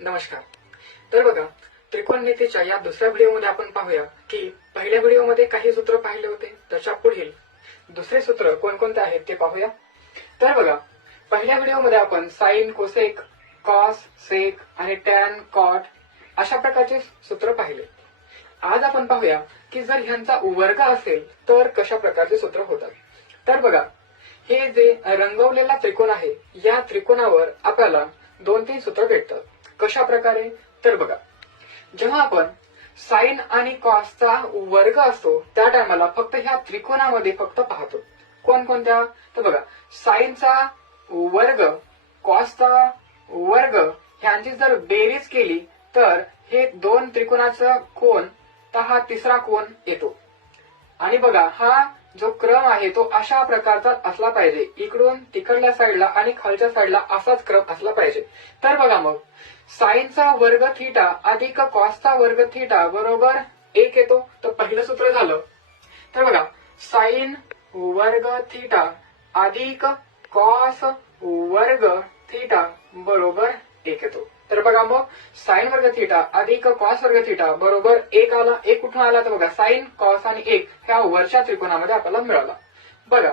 नमस्कार. तर बघा, त्रिकोणमितीच्या या दुसऱ्या व्हिडिओमध्ये आपण पाहूया की पहिल्या व्हिडिओमध्ये काही सूत्र पाहिले होते, त्याच्या पुढील दुसरे सूत्र कोणकोणते आहेत ते पाहूया. तर बघा, पहिल्या व्हिडिओमध्ये आपण साइन, कोसेक, कॉस, सेक आणि टॅन, कॉट अशा प्रकारचे सूत्र पाहिले. आज आपण पाहूया की जर ह्यांचा वर्ग असेल तर कशा प्रकारचे सूत्र होतात. तर बघा, हे जे रंगवलेला त्रिकोण आहे, या त्रिकोणावर आपल्याला 2-3 सूत्र भेटतात. कशा प्रकारे? तर बघा, जेव्हा आपण साइन आणि कॉसचा वर्ग असतो त्या टायमाला फक्त ह्या त्रिकोणामध्ये फक्त पाहतो. कोणकोणत्या? तर बघा, साइनचा वर्ग, कॉसचा वर्ग ह्यांची जर बेरीज केली तर हे दोन त्रिकोणाचा कोण, तर हा तिसरा कोण येतो. आणि बघा, हा जो क्रम आहे तो अशा प्रकारचा असला पाहिजे, इकडून तिकडल्या साईडला आणि खालच्या साईडला असाच क्रम असला पाहिजे. तर बघा, मग साइनचा वर्ग थीटा अधिक कॉसचा वर्ग थीटा बरोबर 1 येतो. तर पहिलं सूत्र झालं. तर बघा, साइन वर्ग थीटा अधिक कॉस वर्ग थीटा बरोबर 1 येतो. तर बघा, मग साइन वर्ग थीटा अधिक कॉस वर्ग थीटा बरोबर 1 आला. 1 कुठून आला? तर बघा, साइन, कॉस आणि 1 ह्या वरच्या त्रिकोणामध्ये आपल्याला मिळाला. बघा,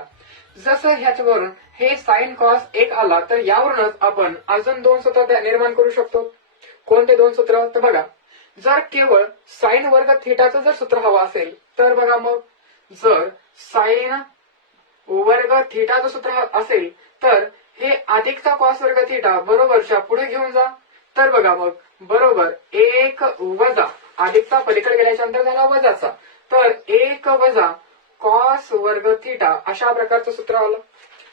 जसं ह्याच्यावरून हे साइन कॉस 1 आला, तर यावरूनच आपण अजून 2 सूत्र निर्माण करू शकतो. कोणते 2 सूत्र? तर बघा, जर केवळ साइन वर्ग थीटाचं जर सूत्र हवं असेल तर बघा, मग जर साइन वर्ग थीटाचं सूत्र असेल तर हे अधिकचा कॉस वर्ग थीटा बरोबरच्या पुढे घेऊन जा. तर बघा, मग बरोबर 1 वजा अधिकचा पलीकडे गेल्याच्या नंतर झाला वजाचा, तर 1 वजा कॉस वर्ग थीटा अशा प्रकारचं सूत्र आलं.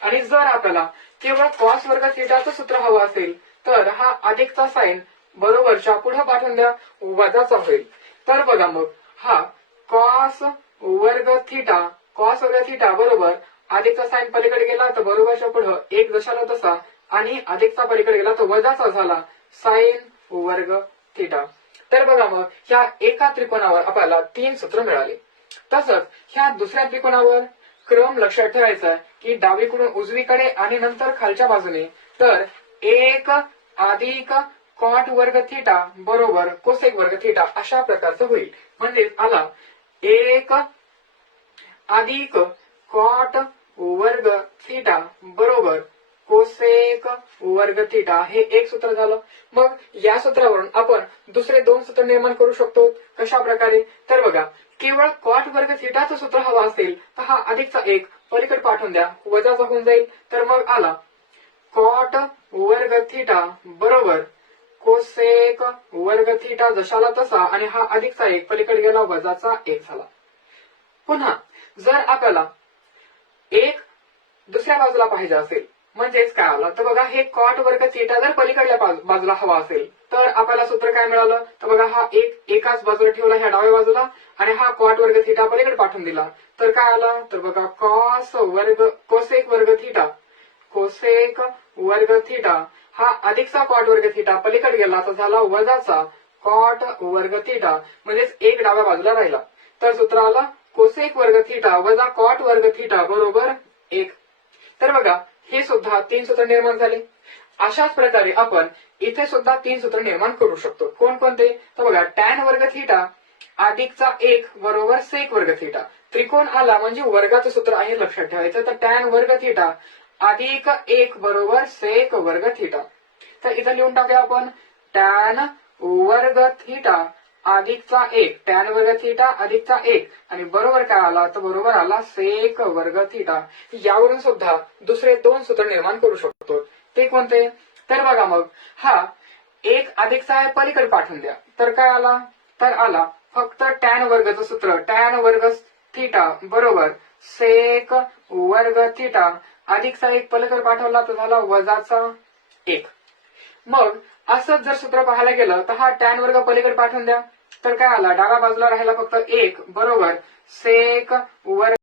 आणि जर आपल्याला केवळ कॉस वर्ग थीटाचं सूत्र हवं असेल तर हा अधिकचा साइन बरोबरच्या पुढे पाठवून द्या, वजाचा होईल. तर बघा, मग हा कॉस वर्ग थीटा बरोबर अधिकचा साइन पलीकडे गेला तर बरोबरच्या पुढे 1 जशाला तसा, आणि अधिकचा पलीकडे गेला तर वजाचा झाला, साइन वर्ग थीटा. तर बघा, मग ह्या एका त्रिकोणावर आपल्याला 3 सूत्र मिळाले. तसंच ह्या दुसऱ्या त्रिकोणावर क्रम लक्षात ठेवायचा आहे की डावीकडून उजवीकडे आणि नंतर खालच्या बाजूने. तर 1 अधिक कॉट वर्ग थीटा बरोबर कोसेक वर्ग थीटा अशा प्रकारचं होईल. म्हणजे आला 1 अधिक कॉट वर्ग थीटा बरोबर कोसेक वर्ग थीटा, हे एक सूत्र झालं. मग या सूत्रावरून आपण दुसरे 2 सूत्र निर्माण करू शकतो. कशा प्रकारे? तर बघा, केवळ कॉट वर्ग थीटाचं सूत्र हवा असेल तर हा अधिकचा 1 पलीकडे पाठवून द्या, वजाचा होऊन जाईल. तर मग आला कॉट वर्ग थीटा बरोबर कोसेक वर्ग थीटा जशाला तसा, आणि हा अधिकचा 1 पलीकडे गेला, वजाचा 1 झाला. पुन्हा जर आपल्याला 1 दुसऱ्या बाजूला पाहिजे असेल, म्हणजेच काय आलं? तर बघा, हे कॉट वर्ग थीटा जर पलीकडल्या बाजूला हवा असेल तर आपल्याला सूत्र काय मिळालं? तर बघा, हा 1 एकाच बाजूला ठेवला ह्या डाव्या बाजूला, आणि हा कॉट वर्ग थीटा पलीकडे पाठवून दिला. तर काय आला? तर बघा, कोसेक वर्ग थीटा हा अधिकचा कॉट वर्ग थीटा पलीकडे गेला तर झाला वजाचा कॉट वर्ग थीटा, म्हणजेच 1 डाव्या बाजूला राहिला. तर सूत्र आलं कोसेक वर्ग थीटा वजा कॉट वर्ग थीटा बरोबर 1. तर बघा, हे सुद्धा 3 सूत्र निर्माण झाले. अशाच प्रकारे आपण इथे सुद्धा 3 सूत्र निर्माण करू शकतो. कोणकोणते? तर बघा, टॅन वर्ग थीटा अधिकचा 1 बरोबर सेक वर्ग थीटा. त्रिकोण आला म्हणजे वर्गाचं सूत्र आहे, लक्षात ठेवायचं. तर टॅन वर्ग थीटा अधिक 1 बरोबर सेक वर्ग थीटा. तर इथं लिहून टाकूया आपण, टॅन वर्ग थीटा अधिकचा 1, टॅन वर्ग थीटा अधिकचा 1, आणि बरोबर काय आला? तर बरोबर आला सेक वर्ग थीटा. यावरून सुद्धा दुसरे 2 सूत्र निर्माण करू शकतो. ते कोणते? तर बघा, मग हा 1 अधिकचा आहे पलीकडे पाठवून द्या. तर काय आला? तर आला फक्त टॅन वर्गचं सूत्र, टॅन वर्ग थीटा बरोबर सेक वर्ग थीटा अधिकचा 1 पलीकडे पाठवला तर झाला वजाचा 1. मग असंच जर सूत्र पाहायला गेलं तर हा टॅन वर्ग पलीकडे पाठवून द्या. तर काय आला? डाव्या बाजूला राहिला फक्त 1 बरोबर सेक वर्ग